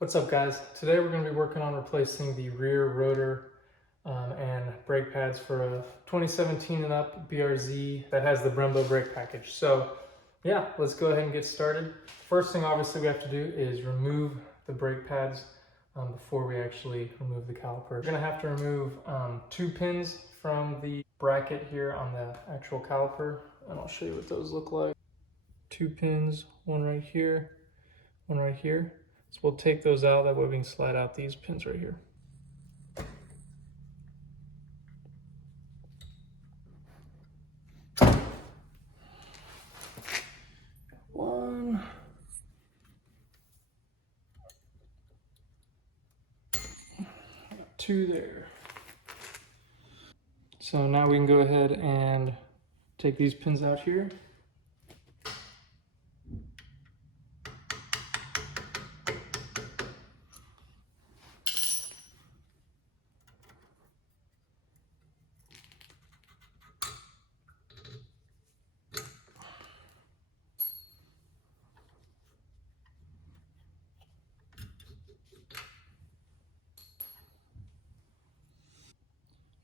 What's up, guys? Today we're going to be working on replacing the rear rotor and brake pads for a 2017 and up BRZ that has the Brembo brake package. So yeah, let's go ahead and get started. First thing obviously we have to do is remove the brake pads before we actually remove the caliper. We're going to have to remove 2 pins from the bracket here on the actual caliper, and I'll show you what those look like. 2 pins, one right here, one right here. So we'll take those out, that way we can slide out these pins right here. One. 2 there. So now we can go ahead and take these pins out here.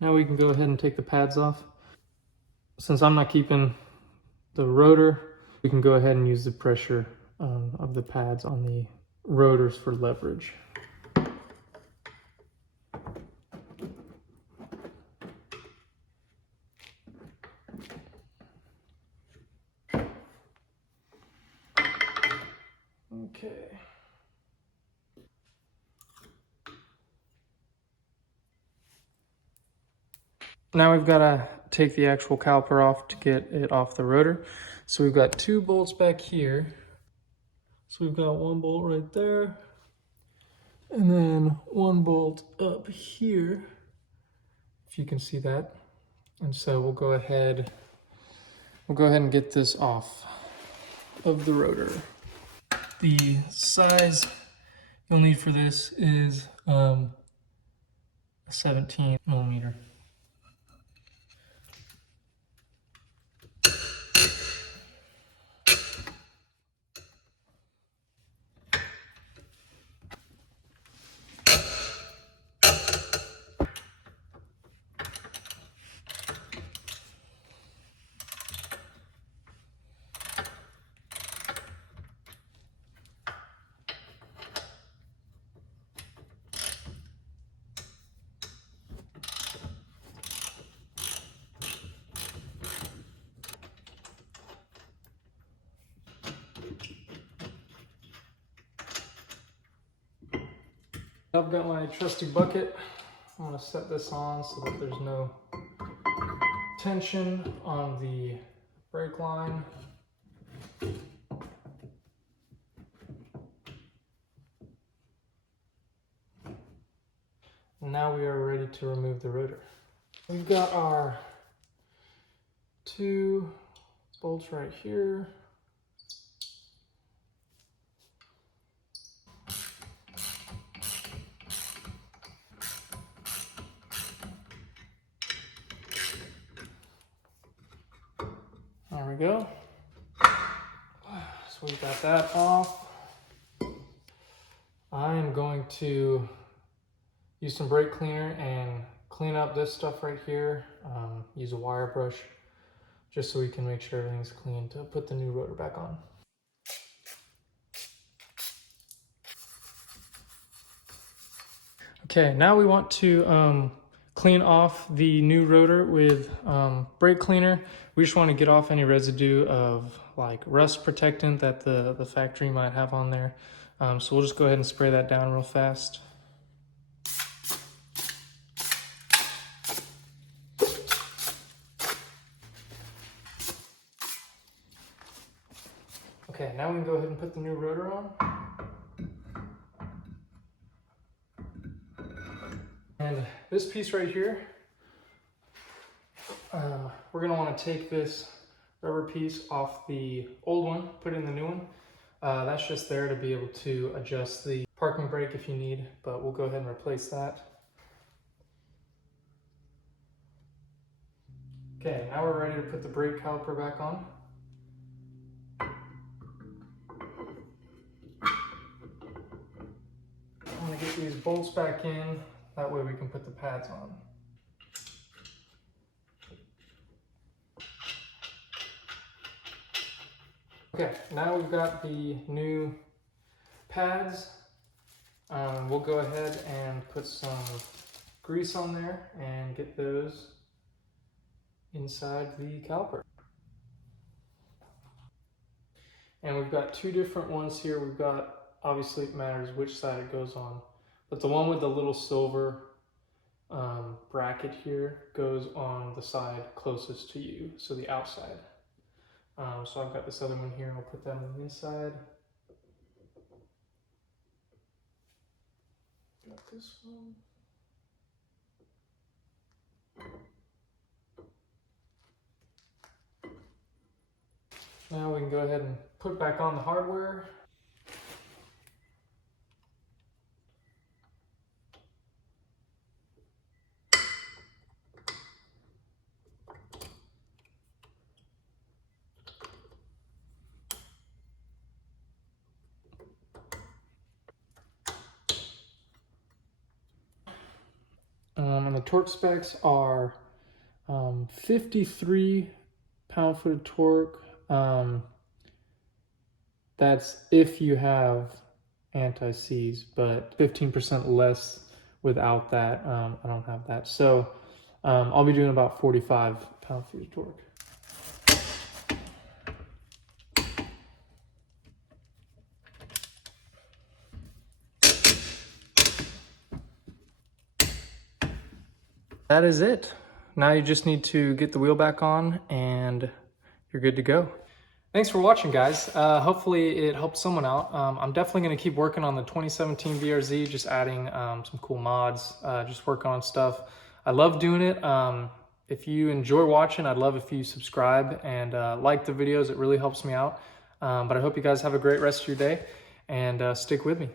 Now we can go ahead and take the pads off. Since I'm not keeping the rotor, we can go ahead and use the pressure of the pads on the rotors for leverage. Okay. Now we've got to take the actual caliper off to get it off the rotor. So we've got 2 bolts back here. So we've got 1 bolt right there, and then 1 bolt up here, if you can see that. And so we'll go ahead and get this off of the rotor. The size you'll need for this is a 17 millimeter. I've got my trusty bucket. I'm going to set this on so that there's no tension on the brake line. Now we are ready to remove the rotor. We've got our 2 bolts right here. There we go. So we've got that off. I am going to use some brake cleaner and clean up this stuff right here. Use a wire brush just so we can make sure everything's clean to put the new rotor back on. Okay, now we want to clean off the new rotor with brake cleaner. We just want to get off any residue of like rust protectant that the factory might have on there. So we'll just go ahead and spray that down real fast. Okay, now we can go ahead and put the new rotor on. And this piece right here, we're going to want to take this rubber piece off the old one, put in the new one. That's just there to be able to adjust the parking brake if you need, but we'll go ahead and replace that. Okay, now we're ready to put the brake caliper back on. gonna get these bolts back in. That way we can put the pads on. Okay, now we've got the new pads. We'll go ahead and put some grease on there and get those inside the caliper. And we've got two different ones here. We've got, obviously it matters which side it goes on, but the one with the little silver bracket here goes on the side closest to you, so the outside. So I've got this other one here, and I'll put that on the inside. Got this one. Now we can go ahead and put back on the hardware. And the torque specs are 53 pound-foot of torque. That's if you have anti-seize, but 15% less without that. I don't have that. So I'll be doing about 45 pound-feet of torque. That is it. Now you just need to get the wheel back on and you're good to go. Thanks for watching, guys. Hopefully it helped someone out. I'm definitely gonna keep working on the 2017 BRZ, just adding some cool mods, just working on stuff. I love doing it. If you enjoy watching, I'd love if you subscribe and like the videos. It really helps me out. But I hope you guys have a great rest of your day and stick with me.